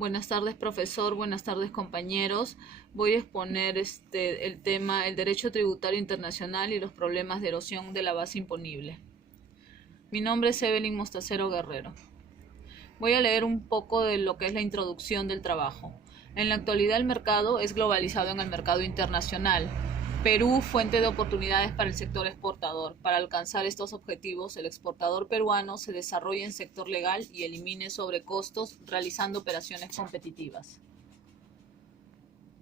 Buenas tardes, profesor. Buenas tardes, compañeros. Voy a exponer el tema, el derecho tributario internacional y los problemas de erosión de la base imponible. Mi nombre es Evelyn Mostacero Guerrero. Voy a leer un poco de lo que es la introducción del trabajo. En la actualidad el mercado es globalizado en el mercado internacional. Perú, fuente de oportunidades para el sector exportador. Para alcanzar estos objetivos, el exportador peruano se desarrolla en sector legal y elimine sobrecostos realizando operaciones competitivas.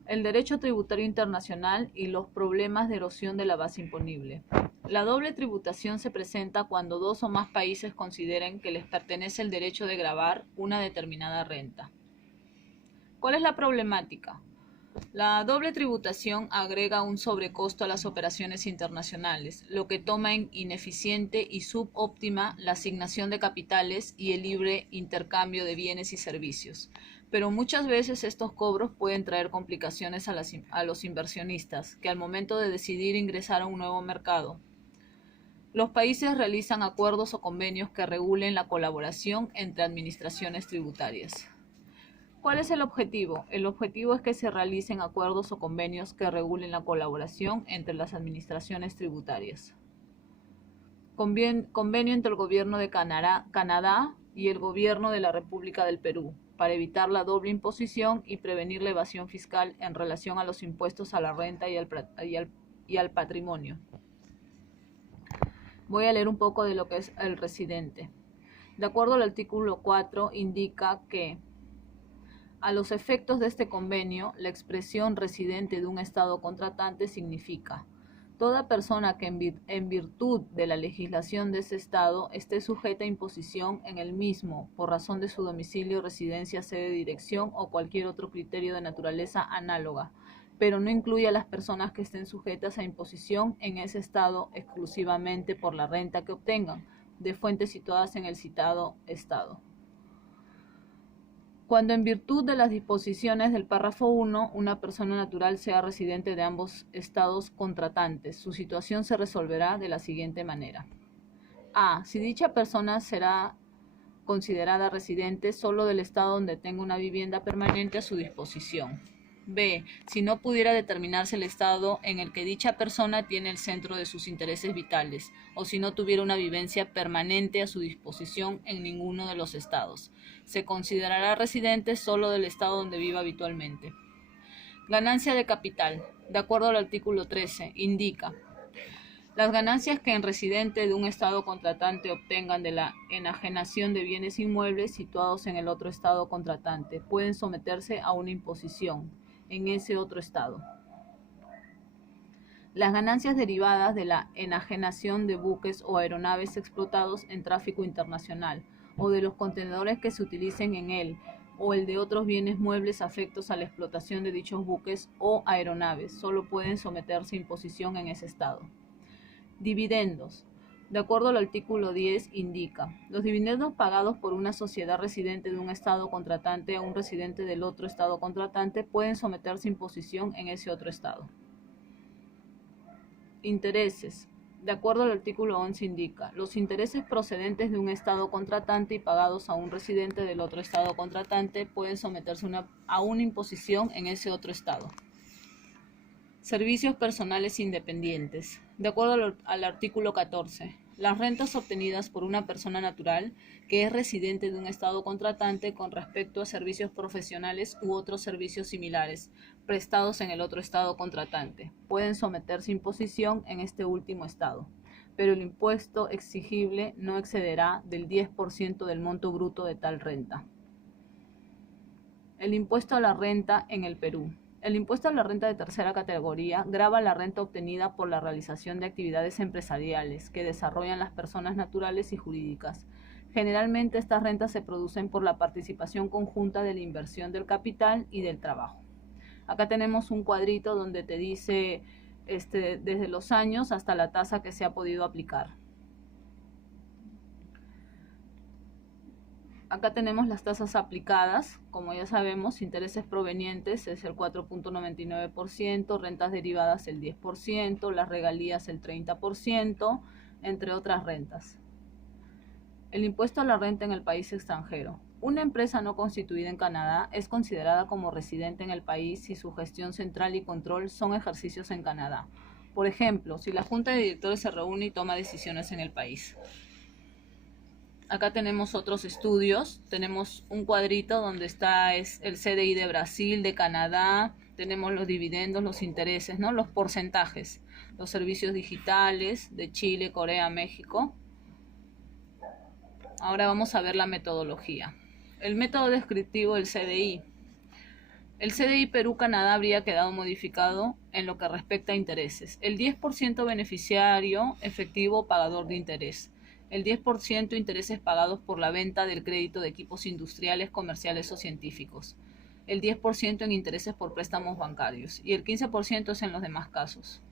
El derecho tributario internacional y los problemas de erosión de la base imponible. La doble tributación se presenta cuando dos o más países consideren que les pertenece el derecho de gravar una determinada renta. ¿Cuál es la problemática? La doble tributación agrega un sobrecosto a las operaciones internacionales, lo que toma en ineficiente y subóptima la asignación de capitales y el libre intercambio de bienes y servicios. Pero muchas veces estos cobros pueden traer complicaciones a los inversionistas, que al momento de decidir ingresar a un nuevo mercado, los países realizan acuerdos o convenios que regulen la colaboración entre administraciones tributarias. ¿Cuál es el objetivo? El objetivo es que se realicen acuerdos o convenios que regulen la colaboración entre las administraciones tributarias. Convenio entre el gobierno de Canadá y el gobierno de la República del Perú para evitar la doble imposición y prevenir la evasión fiscal en relación a los impuestos a la renta y al patrimonio. Voy a leer un poco de lo que es el residente. De acuerdo al artículo 4, indica que a los efectos de este convenio, la expresión residente de un Estado contratante significa toda persona que en virtud de la legislación de ese Estado esté sujeta a imposición en el mismo por razón de su domicilio, residencia, sede, dirección o cualquier otro criterio de naturaleza análoga, pero no incluye a las personas que estén sujetas a imposición en ese Estado exclusivamente por la renta que obtengan de fuentes situadas en el citado Estado. Cuando en virtud de las disposiciones del párrafo 1, una persona natural sea residente de ambos estados contratantes, su situación se resolverá de la siguiente manera. A. Si dicha persona será considerada residente solo del estado donde tenga una vivienda permanente a su disposición. B. Si no pudiera determinarse el estado en el que dicha persona tiene el centro de sus intereses vitales, o si no tuviera una vivencia permanente a su disposición en ninguno de los estados, se considerará residente solo del estado donde viva habitualmente. Ganancia de capital. De acuerdo al artículo 13, indica: las ganancias que el residente de un estado contratante obtengan de la enajenación de bienes inmuebles situados en el otro estado contratante pueden someterse a una imposición en ese otro estado. Las ganancias derivadas de la enajenación de buques o aeronaves explotados en tráfico internacional o de los contenedores que se utilicen en él o el de otros bienes muebles afectos a la explotación de dichos buques o aeronaves solo pueden someterse a imposición en ese estado. Dividendos. De acuerdo al artículo 10, indica: los dividendos pagados por una sociedad residente de un estado contratante a un residente del otro estado contratante pueden someterse a imposición en ese otro estado. Intereses. De acuerdo al artículo 11, indica: los intereses procedentes de un estado contratante y pagados a un residente del otro estado contratante pueden someterse a una imposición en ese otro estado. Servicios personales independientes. De acuerdo al artículo 14, las rentas obtenidas por una persona natural que es residente de un estado contratante con respecto a servicios profesionales u otros servicios similares prestados en el otro estado contratante pueden someterse a imposición en este último estado, pero el impuesto exigible no excederá del 10% del monto bruto de tal renta. El impuesto a la renta en el Perú. El impuesto a la renta de tercera categoría grava la renta obtenida por la realización de actividades empresariales que desarrollan las personas naturales y jurídicas. Generalmente estas rentas se producen por la participación conjunta de la inversión del capital y del trabajo. Acá tenemos un cuadrito donde te dice desde los años hasta la tasa que se ha podido aplicar. Acá tenemos las tasas aplicadas, como ya sabemos, intereses provenientes es el 4.99%, rentas derivadas el 10%, las regalías el 30%, entre otras rentas. El impuesto a la renta en el país extranjero. Una empresa no constituida en Canadá es considerada como residente en el país si su gestión central y control son ejercicios en Canadá. Por ejemplo, si la Junta de Directores se reúne y toma decisiones en el país. Acá tenemos otros estudios, tenemos un cuadrito donde está el CDI de Brasil, de Canadá, tenemos los dividendos, los intereses, ¿no? Los porcentajes, los servicios digitales de Chile, Corea, México. Ahora vamos a ver la metodología. El método descriptivo del CDI. El CDI Perú-Canadá habría quedado modificado en lo que respecta a intereses. El 10% beneficiario efectivo pagador de interés. El 10% intereses pagados por la venta del crédito de equipos industriales, comerciales o científicos. El 10% en intereses por préstamos bancarios. Y el 15% es en los demás casos.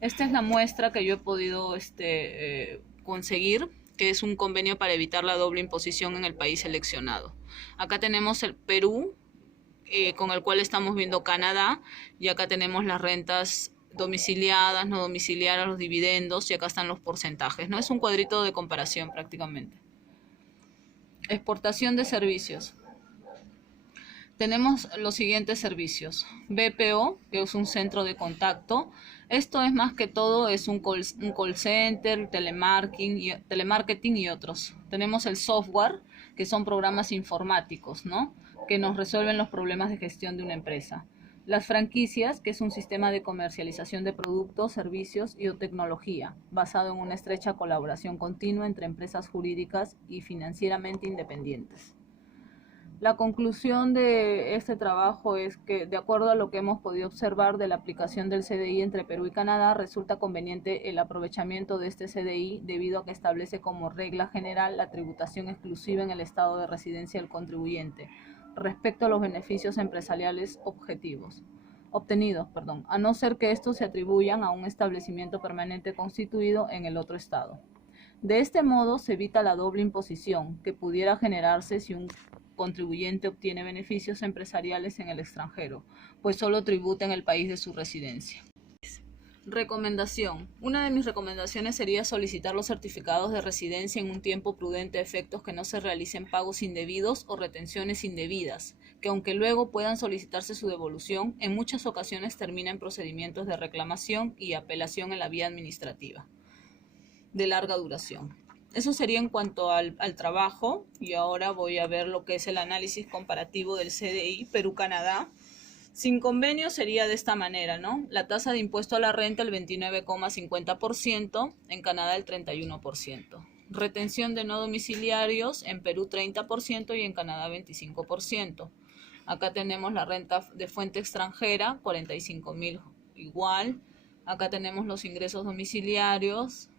Esta es la muestra que yo he podido conseguir, que es un convenio para evitar la doble imposición en el país seleccionado. Acá tenemos el Perú, con el cual estamos viendo Canadá, y acá tenemos las rentas domiciliadas, no domiciliadas, los dividendos, y acá están los porcentajes, ¿no? Es un cuadrito de comparación prácticamente. Exportación de servicios. Tenemos los siguientes servicios. BPO, que es un centro de contacto. Esto es más que todo, es un call center, telemarketing y otros. Tenemos el software, que son programas informáticos, ¿no? Que nos resuelven los problemas de gestión de una empresa. Las franquicias, que es un sistema de comercialización de productos, servicios y o tecnología, basado en una estrecha colaboración continua entre empresas jurídicas y financieramente independientes. La conclusión de este trabajo es que, de acuerdo a lo que hemos podido observar de la aplicación del CDI entre Perú y Canadá, resulta conveniente el aprovechamiento de este CDI debido a que establece como regla general la tributación exclusiva en el estado de residencia del contribuyente respecto a los beneficios empresariales obtenidos, a no ser que estos se atribuyan a un establecimiento permanente constituido en el otro estado. De este modo se evita la doble imposición que pudiera generarse si un contribuyente obtiene beneficios empresariales en el extranjero, pues solo tributa en el país de su residencia. Recomendación. Una de mis recomendaciones sería solicitar los certificados de residencia en un tiempo prudente a efectos que no se realicen pagos indebidos o retenciones indebidas, que aunque luego puedan solicitarse su devolución, en muchas ocasiones terminan procedimientos de reclamación y apelación en la vía administrativa, de larga duración. Eso sería en cuanto al trabajo, y ahora voy a ver lo que es el análisis comparativo del CDI Perú-Canadá. Sin convenio sería de esta manera, ¿no? La tasa de impuesto a la renta el 29,50%, en Canadá el 31%. Retención de no domiciliarios, en Perú 30% y en Canadá 25%. Acá tenemos la renta de fuente extranjera, 45.000 igual. Acá tenemos los ingresos domiciliados,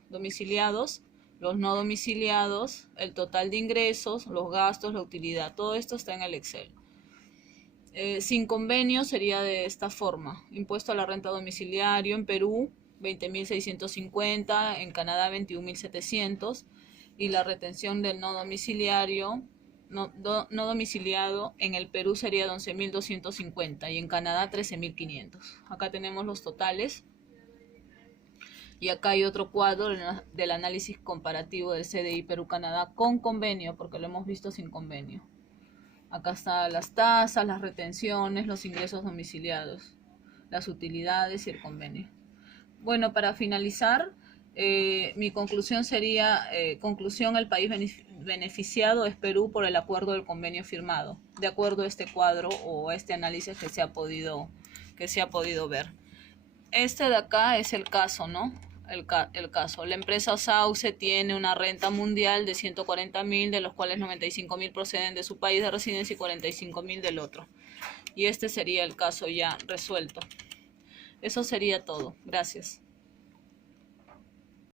los no domiciliados, el total de ingresos, los gastos, la utilidad. Todo esto está en el Excel. Sin convenio sería de esta forma. Impuesto a la renta domiciliario en Perú 20.650, en Canadá 21.700, y la retención del no domiciliado en el Perú sería de 11.250 y en Canadá 13.500. Acá tenemos los totales. Y acá hay otro cuadro del análisis comparativo del CDI Perú-Canadá con convenio, porque lo hemos visto sin convenio. Acá están las tasas, las retenciones, los ingresos domiciliados, las utilidades y el convenio. Bueno, para finalizar, mi conclusión sería, el país beneficiado es Perú por el acuerdo del convenio firmado, de acuerdo a este cuadro o a este análisis que se ha podido ver. Este de acá es el caso, ¿no? El caso. La empresa Sauce tiene una renta mundial de 140.000, de los cuales 95.000 proceden de su país de residencia y 45.000 del otro. Y este sería el caso ya resuelto. Eso sería todo. Gracias.